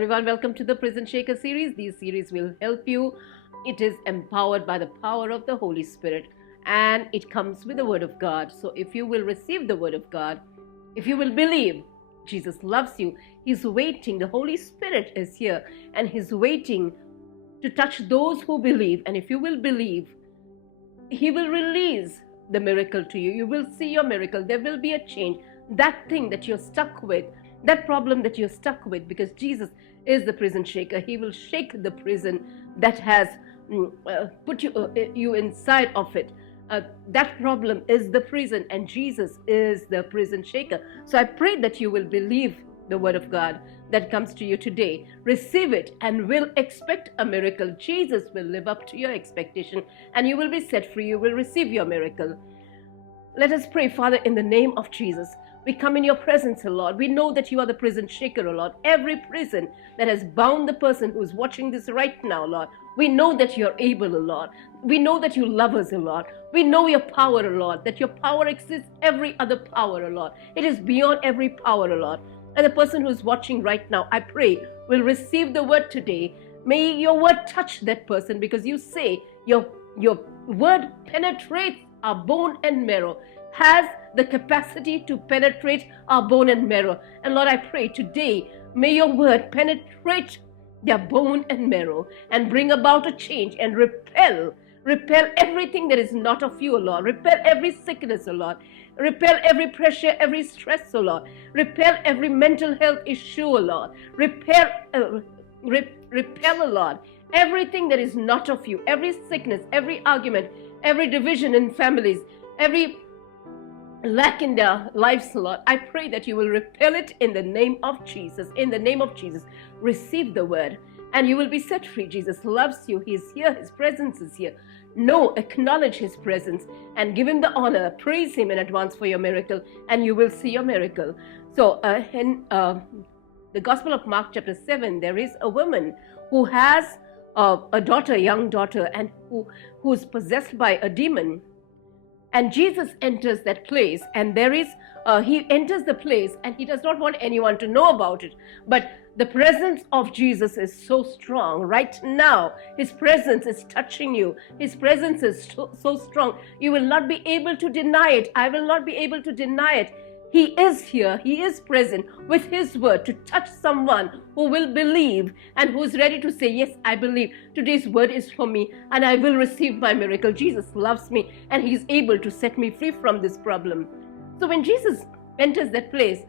everyone, welcome to the Prison Shaker series. These series will help you. It is empowered by the power of the Holy Spirit and it comes with the Word of God. So if you will receive the Word of God, if you will believe, Jesus loves you. He's waiting. The Holy Spirit is here and He's waiting to touch those who believe. And if you will believe, He will release the miracle to you. You will see your miracle. There will be a change. That thing that you're stuck with, that problem that you're stuck with, because Jesus is the prison shaker. He will shake the prison that has put you inside of it. That problem is the prison, and Jesus is the prison shaker. So I pray that you will believe the word of God that comes to you today. Receive it and will expect a miracle. Jesus will live up to your expectation and you will be set free. You will receive your miracle. Let us pray. Father, in the name of Jesus, we come in your presence, O Lord. We know that you are the prison shaker, O Lord. Every prison that has bound the person who is watching this right now, Lord, we know that you are able, O Lord. We know that you love us, O Lord. We know your power, O Lord, that your power exceeds every other power, O Lord. It is beyond every power, O Lord. And the person who is watching right now, I pray, will receive the word today. May your word touch that person, because you say your word penetrates our bone and marrow, has the capacity to penetrate our bone and marrow. And Lord, I pray today, may your word penetrate their bone and marrow and bring about a change and repel everything that is not of you, O Lord. Repel every sickness, O Lord. Repel every pressure, every stress, O Lord. Repel every mental health issue, O Lord. Repel, O Lord, everything that is not of you, every sickness, every argument, every division in families, every lack in their lives, Lord. I pray that you will repel it in the name of Jesus. In the name of Jesus, receive the word and you will be set free. Jesus loves you. He is here. His presence is here. Know, acknowledge his presence and give him the honor. Praise him in advance for your miracle and you will see your miracle. So in the Gospel of Mark chapter 7, there is a woman who has a daughter, a young daughter, and who's possessed by a demon. And Jesus enters that place, and he enters the place and he does not want anyone to know about it. But the presence of Jesus is so strong right now. His presence is touching you. His presence is so strong. You will not be able to deny it. I will not be able to deny it. He is here. He is present with his word to touch someone who will believe and who is ready to say, yes, I believe. Today's word is for me and I will receive my miracle. Jesus loves me and he is able to set me free from this problem. So when Jesus enters that place,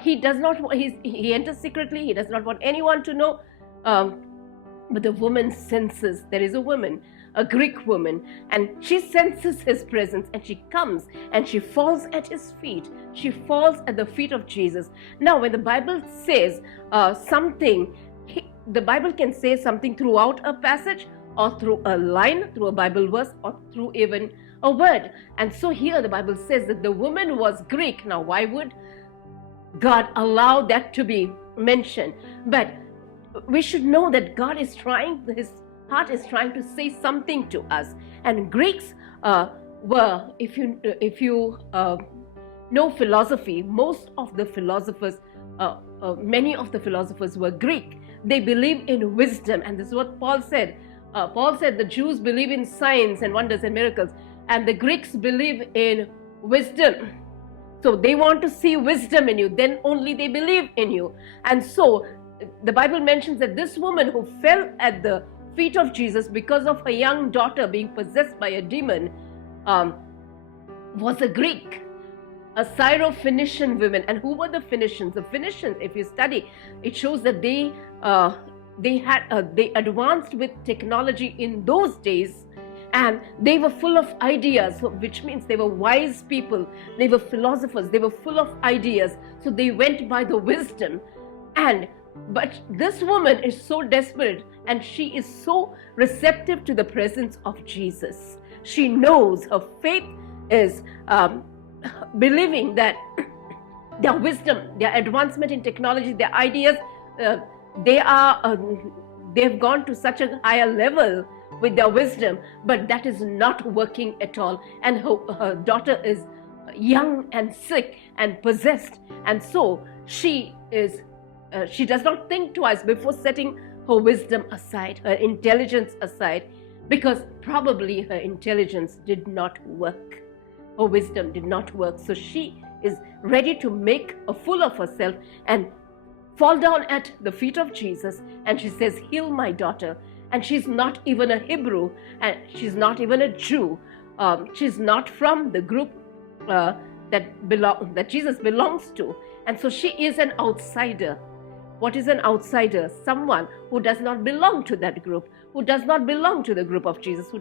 he enters secretly. He does not want anyone to know. But the woman senses, there is a woman, a Greek woman, and she senses his presence and she comes and she falls at his feet. She falls at the feet of Jesus. Now, when the Bible says something, the Bible can say something throughout a passage or through a line, through a Bible verse, or through even a word. And so here the Bible says that the woman was Greek. Now, why would God allow that to be mentioned? But we should know that God is trying, his heart is trying to say something to us. And Greeks were, if you know philosophy, most of the philosophers, many of the philosophers were Greek. They believe in wisdom, and this is what Paul said. Paul said the Jews believe in signs and wonders and miracles, and the Greeks believe in wisdom. So they want to see wisdom in you, then only they believe in you. And so the Bible mentions that this woman who fell at the feet of Jesus because of her young daughter being possessed by a demon was a Greek, a Syro-Phoenician woman. And who were the Phoenicians? The Phoenicians, if you study, it shows that they advanced with technology in those days, and they were full of ideas, which means they were wise people, they were philosophers, they were full of ideas. So they went by the wisdom. But this woman is so desperate and she is so receptive to the presence of Jesus. She knows, her faith is believing that their wisdom, their advancement in technology, their ideas, they've gone to such a higher level with their wisdom, but that is not working at all. And her daughter is young and sick and possessed, and so she is she does not think twice before setting her wisdom aside, her intelligence aside, because probably her intelligence did not work. Her wisdom did not work. So she is ready to make a fool of herself and fall down at the feet of Jesus, and she says, heal my daughter. And she's not even a Hebrew, and she's not even a Jew. She's not from the group that Jesus belongs to. And so she is an outsider. What is an outsider? Someone who does not belong to that group, who does not belong to the group of Jesus, who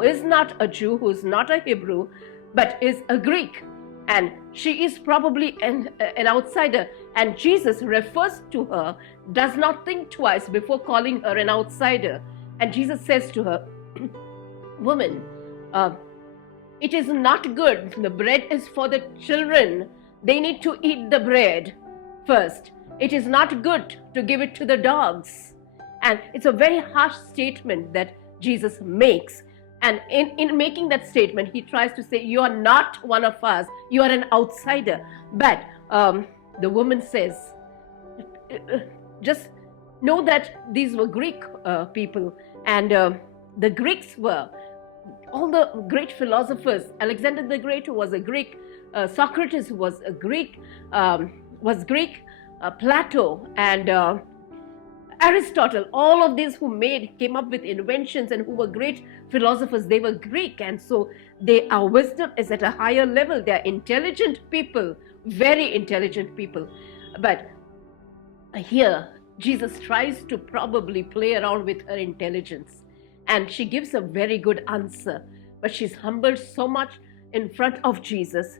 is not a Jew, who is not a Hebrew, but is a Greek. And she is probably an outsider. And Jesus refers to her, does not think twice before calling her an outsider. And Jesus says to her, woman, it is not good. The bread is for the children. They need to eat the bread first. It is not good to give it to the dogs. And it's a very harsh statement that Jesus makes. And in making that statement, he tries to say, you are not one of us. You are an outsider. But the woman says, just know that these were Greek people. And the Greeks were, all the great philosophers, Alexander the Great, who was a Greek, Socrates was a Greek, Plato, and Aristotle, all of these who came up with inventions and who were great philosophers, they were Greek. And so our wisdom is at a higher level. They are intelligent people, very intelligent people. But here, Jesus tries to probably play around with her intelligence. And she gives a very good answer. But she's humbled so much in front of Jesus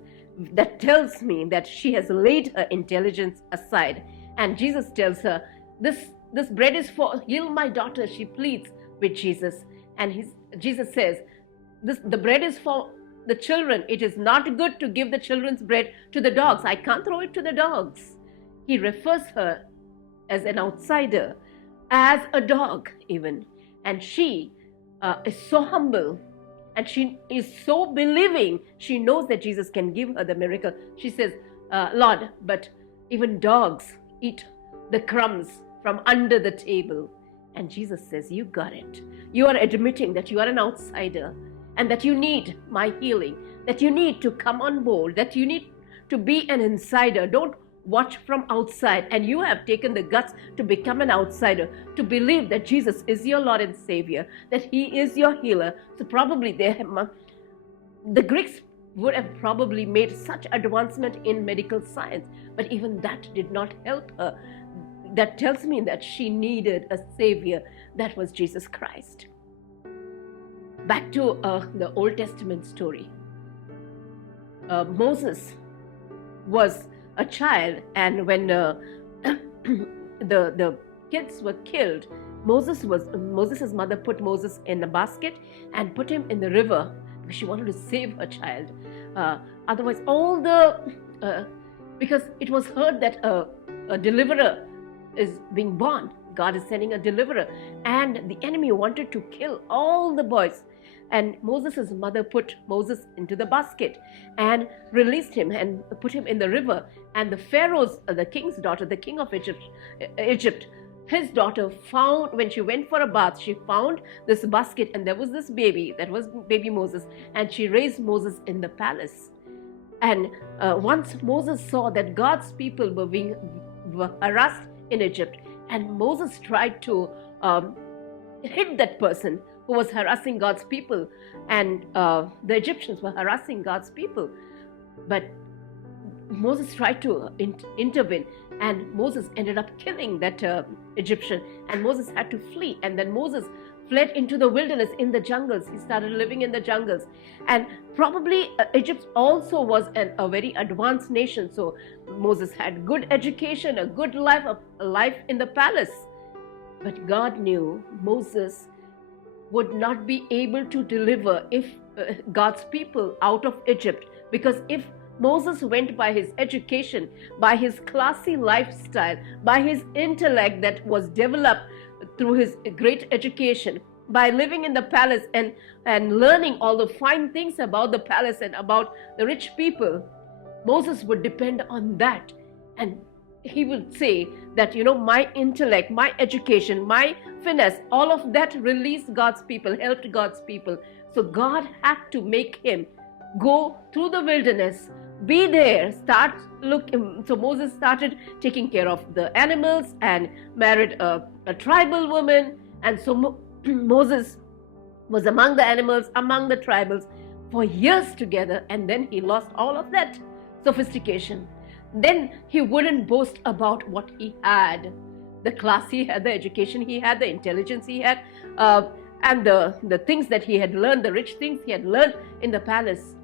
that tells me that she has laid her intelligence aside. And Jesus tells her, this bread is for, heal my daughter, she pleads with Jesus. And Jesus says, the bread is for the children. It is not good to give the children's bread to the dogs. I can't throw it to the dogs. He refers her as an outsider, as a dog even. And she is so humble, and she is so believing. She knows that Jesus can give her the miracle. She says, Lord, but even dogs eat the crumbs from under the table. And Jesus says, you got it. You are admitting that you are an outsider and that you need my healing, that you need to come on board, that you need to be an insider. Don't watch from outside. And you have taken the guts to become an outsider, to believe that Jesus is your Lord and Savior, that he is your healer. So probably the Greeks would have probably made such advancement in medical science, but even that did not help her. That tells me that she needed a Savior. That was Jesus Christ. Back to the Old Testament story. Moses was a child, and when the kids were killed, Moses' mother put Moses in a basket and put him in the river because she wanted to save her child. Otherwise, because it was heard that a deliverer is being born. God is sending a deliverer, and the enemy wanted to kill all the boys. And Moses' mother put Moses into the basket and released him and put him in the river. And the king's daughter, the king of Egypt, his daughter found, when she went for a bath, she found this basket, and there was this baby, that was baby Moses, and she raised Moses in the palace. And once Moses saw that God's people were harassed in Egypt, and Moses tried to hit that person who was harassing God's people, and the Egyptians were harassing God's people. But Moses tried to intervene, and Moses ended up killing that Egyptian, and Moses had to flee. And then Moses fled into the wilderness, in the jungles. He started living in the jungles. And probably Egypt also was a very advanced nation. So Moses had good education, a good life, a life in the palace. But God knew Moses would not be able to deliver God's people out of Egypt, because if Moses went by his education, by his classy lifestyle, by his intellect that was developed through his great education, by living in the palace and learning all the fine things about the palace and about the rich people, Moses would depend on that. And he would say that, my intellect, my education, my finesse, all of that released God's people, helped God's people. So God had to make him go through the wilderness, be there, start looking. So Moses started taking care of the animals and married a tribal woman. And so Moses was among the animals, among the tribals for years together, and then he lost all of that sophistication. Then he wouldn't boast about what he had, the class he had, the education he had, the intelligence he had, and the things that he had learned, the rich things he had learned in the palace.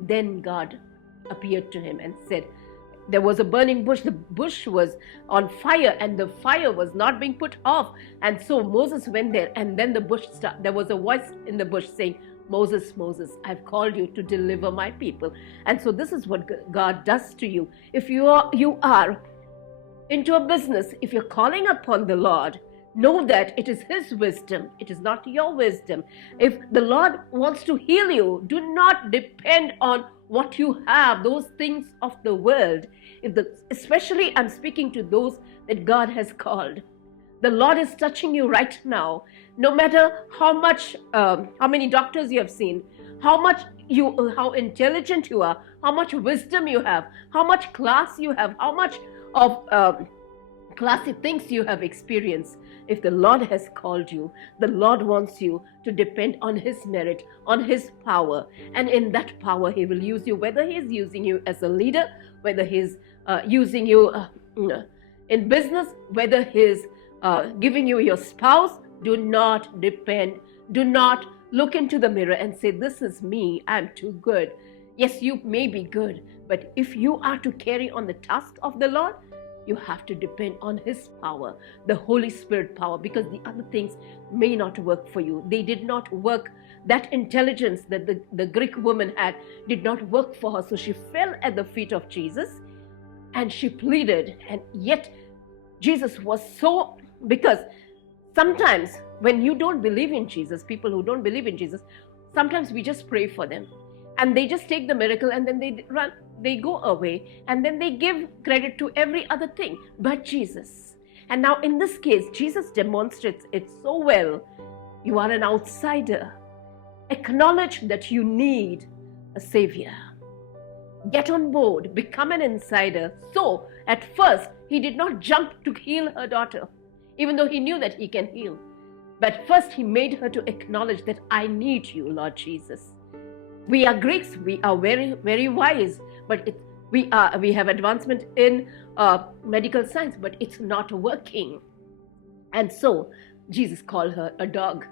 Then God appeared to him and said, there was a burning bush. The bush was on fire and the fire was not being put off. And so Moses went there, and then the bush started. There was a voice in the bush saying, Moses, Moses, I've called you to deliver my people. And so this is what God does to you. If you are into a business, if you're calling upon the Lord, know that it is His wisdom. It is not your wisdom. If the Lord wants to heal you, do not depend on what you have, those things of the world. Especially I'm speaking to those that God has called. The Lord is touching you right now. No matter how many doctors you have seen, how intelligent you are, how much wisdom you have, how much class you have, how much of classy things you have experienced. If the Lord has called you, the Lord wants you to depend on His merit, on His power. And in that power, He will use you, whether He is using you as a leader, whether He's using you in business, whether He's giving you your spouse. Do not depend. Do not look into the mirror and say, this is me, I'm too good. Yes, you may be good, but if you are to carry on the task of the Lord, you have to depend on His power, the Holy Spirit power, because the other things may not work for you. They did not work. That intelligence that the Greek woman had did not work for her. So she fell at the feet of Jesus and she pleaded. And yet Jesus was so, because sometimes when you don't believe in Jesus, people who don't believe in Jesus, sometimes we just pray for them and they just take the miracle and then they go away, and then they give credit to every other thing but Jesus. And now in this case, Jesus demonstrates it so well. You are an outsider. Acknowledge that you need a savior. Get on board, become an insider. So at first, he did not jump to heal her daughter, even though he knew that he can heal. But first he made her to acknowledge that I need you, Lord Jesus. We are Greeks, we are very, very wise, but we have advancement in medical science, but it's not working. And so Jesus called her a dog.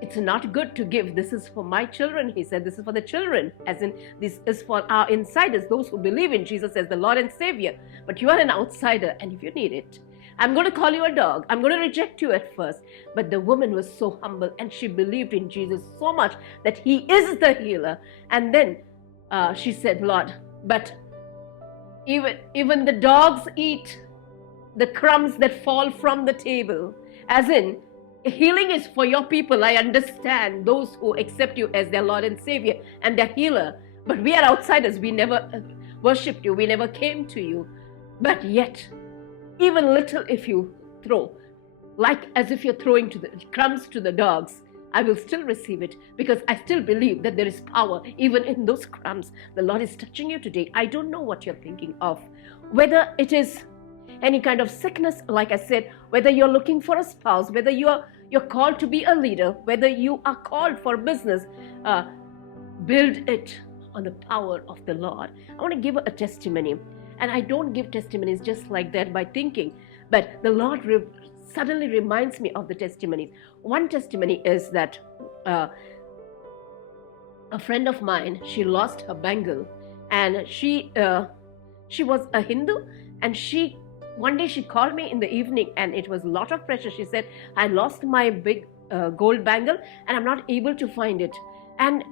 It's not good to give. This is for my children, he said. This is for the children, as in this is for our insiders, those who believe in Jesus as the Lord and Savior. But you are an outsider, and if you need it, I'm going to call you a dog. I'm going to reject you at first. But the woman was so humble, and she believed in Jesus so much that He is the healer. And then she said, Lord, but even the dogs eat the crumbs that fall from the table. As in, healing is for your people. I understand those who accept you as their Lord and Savior and their healer. But we are outsiders. We never worshipped you. We never came to you. But yet, even little if you throw, like as if you're throwing to the crumbs to the dogs, I will still receive it, because I still believe that there is power even in those crumbs. The Lord is touching you today. I don't know what you're thinking of, whether it is any kind of sickness, like I said, whether you're looking for a spouse, whether you're called to be a leader, whether you are called for business, build it on the power of the Lord. I want to give a testimony. And I don't give testimonies just like that by thinking, but the Lord suddenly reminds me of the testimonies. One testimony is that a friend of mine, she lost her bangle, and she was a Hindu, and one day she called me in the evening, and it was a lot of pressure. She said, I lost my big gold bangle and I'm not able to find it. And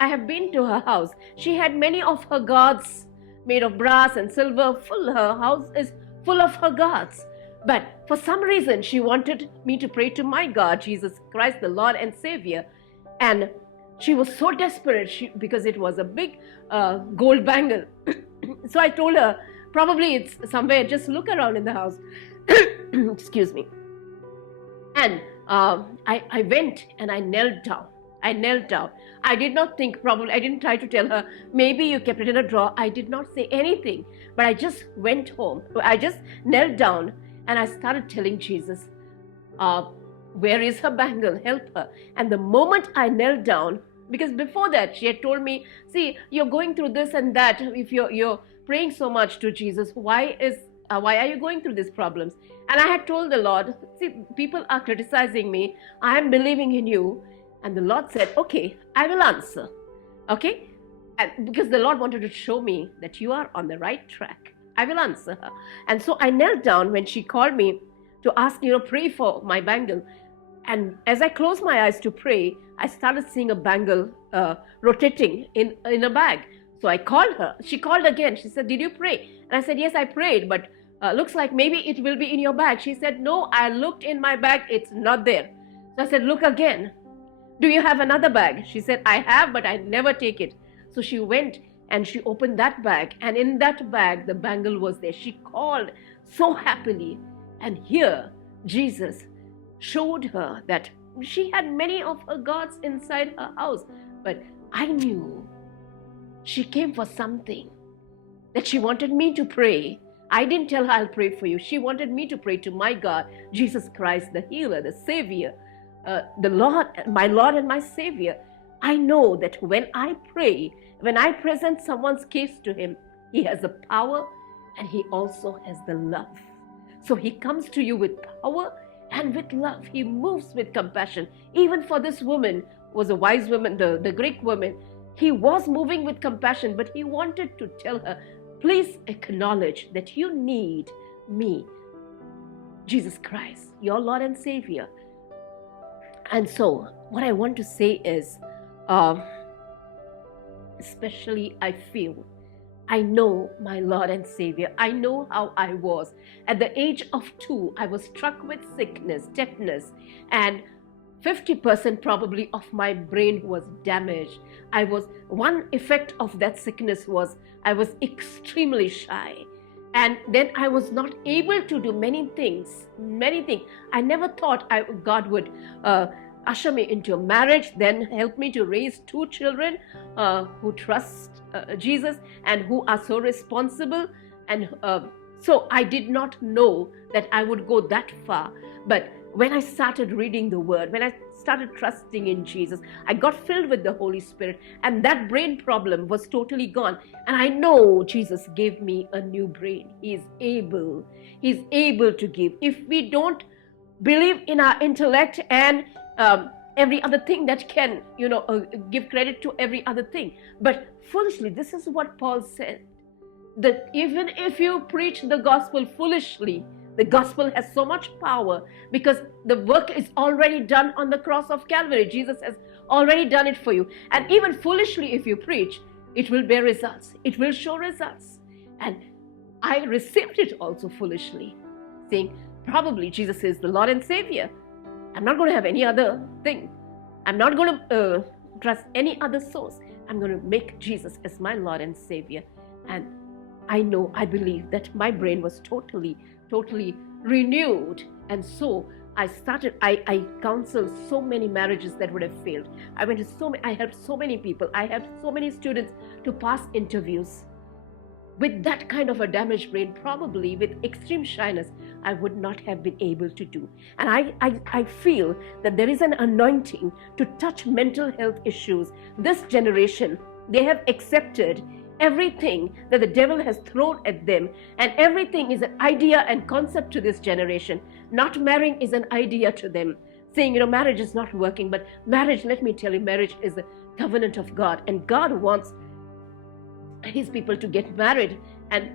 I have been to her house. She had many of her gods made of brass and silver. Her house is full of her gods. But for some reason, she wanted me to pray to my God, Jesus Christ, the Lord and Savior. And she was so desperate because it was a big gold bangle. So I told her, Probably it's somewhere. Just look around in the house. Excuse me. And I went and I knelt down. I knelt down. I did not think, probably, I didn't try to tell her, maybe you kept it in a drawer. I did not say anything, but I just went home. I just knelt down and I started telling Jesus, where is her bangle? Help her. And the moment I knelt down, because before that she had told me, see, you're going through this and that. If you're praying so much to Jesus, why are you going through these problems? And I had told the Lord, see, people are criticizing me. I am believing in you. And the Lord said, okay, I will answer. Okay? And because the Lord wanted to show me that you are on the right track. I will answer her. And so I knelt down when she called me to ask, pray for my bangle. And as I closed my eyes to pray, I started seeing a bangle rotating in a bag. So I called her. She called again. She said, did you pray? And I said, yes, I prayed, but looks like maybe it will be in your bag. She said, no, I looked in my bag. It's not there. So I said, look again. Do you have another bag? She said, I have, but I never take it. So she went and she opened that bag. And in that bag, the bangle was there. She called so happily. And here, Jesus showed her that she had many of her gods inside her house. But I knew she came for something, that she wanted me to pray. I didn't tell her I'll pray for you. She wanted me to pray to my God, Jesus Christ, the healer, the Savior, the Lord, my Lord and my Savior. I know that when I pray, when I present someone's case to him, he has the power and he also has the love. So he comes to you with power and with love. He moves with compassion. Even for this woman, was a wise woman, the Greek woman, he was moving with compassion, but he wanted to tell her, please acknowledge that you need me, Jesus Christ, your Lord and Savior. And so what I want to say is, especially I feel, I know my Lord and Savior. I know how I was. At the age of 2, I was struck with sickness, tetanus, and 50% probably of my brain was damaged. One effect of that sickness was I was extremely shy. And then I was not able to do many things. I never thought God would usher me into marriage, then help me to raise 2 children who trust Jesus and who are so responsible. And so I did not know that I would go that far. But when I started reading the Word, when I started trusting in Jesus, I got filled with the Holy Spirit, and that brain problem was totally gone. And I know Jesus gave me a new brain. He's able to give. If we don't believe in our intellect and every other thing that can, give credit to every other thing. But foolishly, this is what Paul said, that even if you preach the gospel foolishly, the gospel has so much power because the work is already done on the cross of Calvary. Jesus has already done it for you. And even foolishly, if you preach, it will bear results. It will show results. And I received it also foolishly, saying, probably Jesus is the Lord and Savior. I'm not going to have any other thing. I'm not going to trust any other source. I'm going to make Jesus as my Lord and Savior. And I believe that my brain was totally renewed. And so I counseled so many marriages that would have failed. I helped so many people. I helped so many students to pass interviews. With that kind of a damaged brain, probably with extreme shyness, I would not have been able to do. And I feel that there is an anointing to touch mental health issues. This generation, they have accepted everything that the devil has thrown at them, and everything is an idea and concept to this generation. Not marrying is an idea to them, saying, marriage is not working. But marriage, let me tell you, marriage is a covenant of God, and God wants his people to get married. And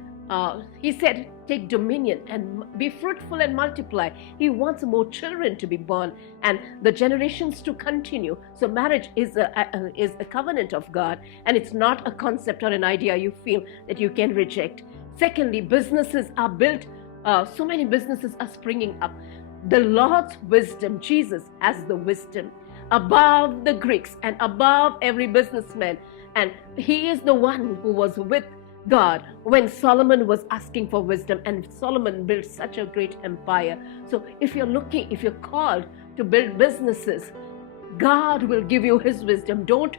he said, take dominion and be fruitful and multiply. He wants more children to be born and the generations to continue. So marriage is a covenant of God, and it's not a concept or an idea you feel that you can reject. Secondly, businesses are built. So many businesses are springing up. The Lord's wisdom, Jesus has the wisdom above the Greeks and above every businessman. And he is the one who was with God, when Solomon was asking for wisdom, and Solomon built such a great empire. So if you're called to build businesses, God will give you his wisdom. Don't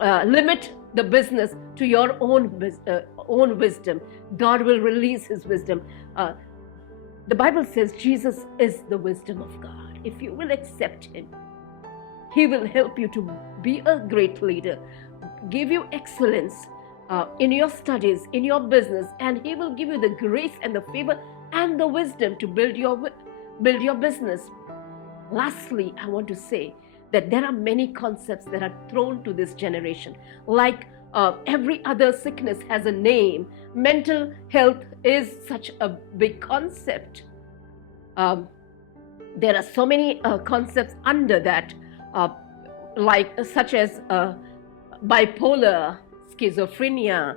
limit the business to your own wisdom. God will release his wisdom. The Bible says Jesus is the wisdom of God. If you will accept him, he will help you to be a great leader, give you excellence in your studies, in your business, and he will give you the grace and the favor and the wisdom to build your business. Lastly, I want to say that there are many concepts that are thrown to this generation. Like every other sickness has a name. Mental health is such a big concept. There are so many concepts under that, such as bipolar, schizophrenia.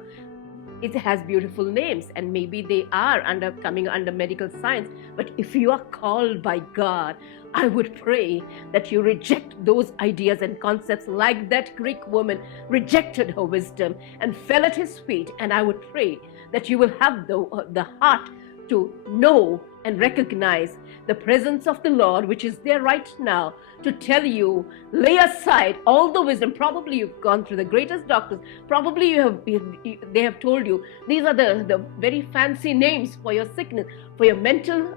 It has beautiful names, and maybe they are coming under medical science. But if you are called by God, I would pray that you reject those ideas and concepts, like that Greek woman rejected her wisdom and fell at his feet. And I would pray that you will have the heart to know and recognize the presence of the Lord, which is there right now, to tell you, lay aside all the wisdom. Probably you've gone through the greatest doctors. Probably they have told you these are the very fancy names for your sickness, for your mental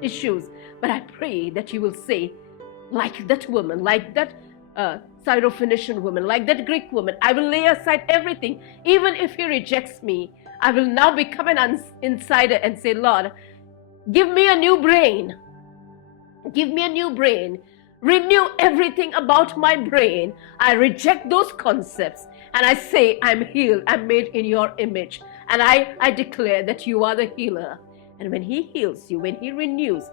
issues. But I pray that you will say, like that woman, like that Syrophoenician woman, like that Greek woman, I will lay aside everything. Even if he rejects me, I will now become an insider and say, Lord, give me a new brain. Give me a new brain. Renew everything about my brain. I reject those concepts and I say, I'm healed. I'm made in your image. And I declare that you are the healer. And when he heals you, when he renews,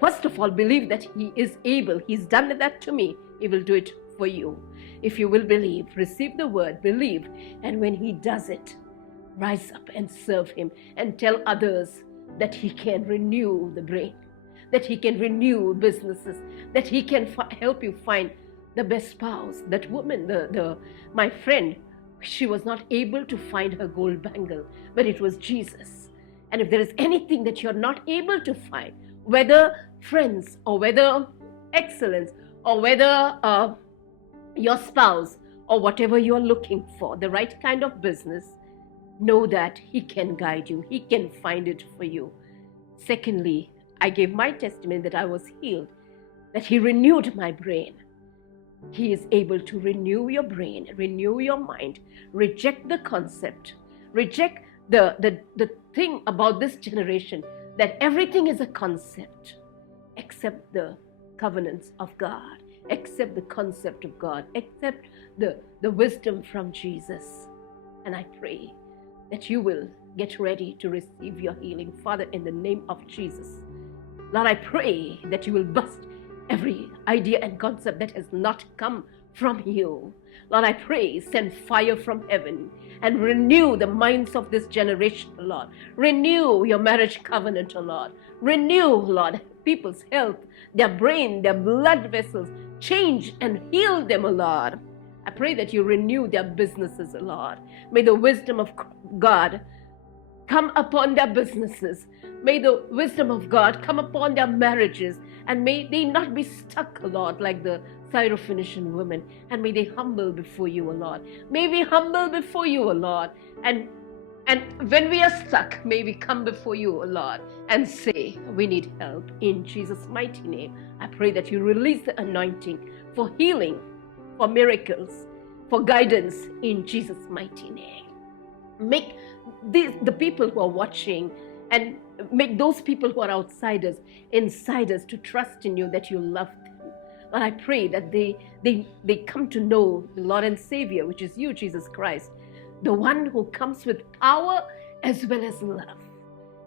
first of all, believe that he is able. He's done that to me. He will do it for you. If you will believe, receive the word, believe. And when he does it, rise up and serve him and tell others that he can renew the brain, that he can renew businesses, that he can help you find the best spouse. That woman, my friend, she was not able to find her gold bangle, but it was Jesus. And if there is anything that you're not able to find, whether friends or whether excellence or whether your spouse or whatever you're looking for, the right kind of business, know that he can guide you. He can find it for you. Secondly, I gave my testimony that I was healed, that he renewed my brain. He is able to renew your brain, renew your mind. Reject the concept. Reject the thing about this generation that everything is a concept. Accept the covenants of God. Accept the concept of God. Accept the wisdom from Jesus. And I pray that you will get ready to receive your healing. Father, in the name of Jesus, Lord, I pray that you will bust every idea and concept that has not come from you. Lord, I pray, send fire from heaven and renew the minds of this generation, Lord. Renew your marriage covenant, Lord. Renew, Lord, people's health, their brain, their blood vessels. Change and heal them, Lord. I pray that you renew their businesses, Lord. May the wisdom of God come upon their businesses. May the wisdom of God come upon their marriages. And may they not be stuck, Lord, like the Syrophoenician woman. And may they humble before you, Lord. May we humble before you, Lord. And when we are stuck, may we come before you, Lord, and say, we need help. In Jesus' mighty name, I pray that you release the anointing for healing, for miracles, for guidance, in Jesus' mighty name. Make the people who are watching, and make those people who are outsiders, insiders, to trust in you, that you love them. Lord, I pray that they come to know the Lord and Savior, which is you, Jesus Christ, the one who comes with power as well as love.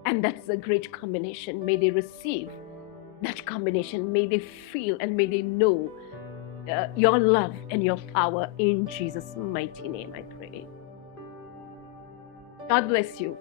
And that's a great combination. May they receive that combination. May they feel and may they know your love and your power. In Jesus' mighty name, I pray. God bless you.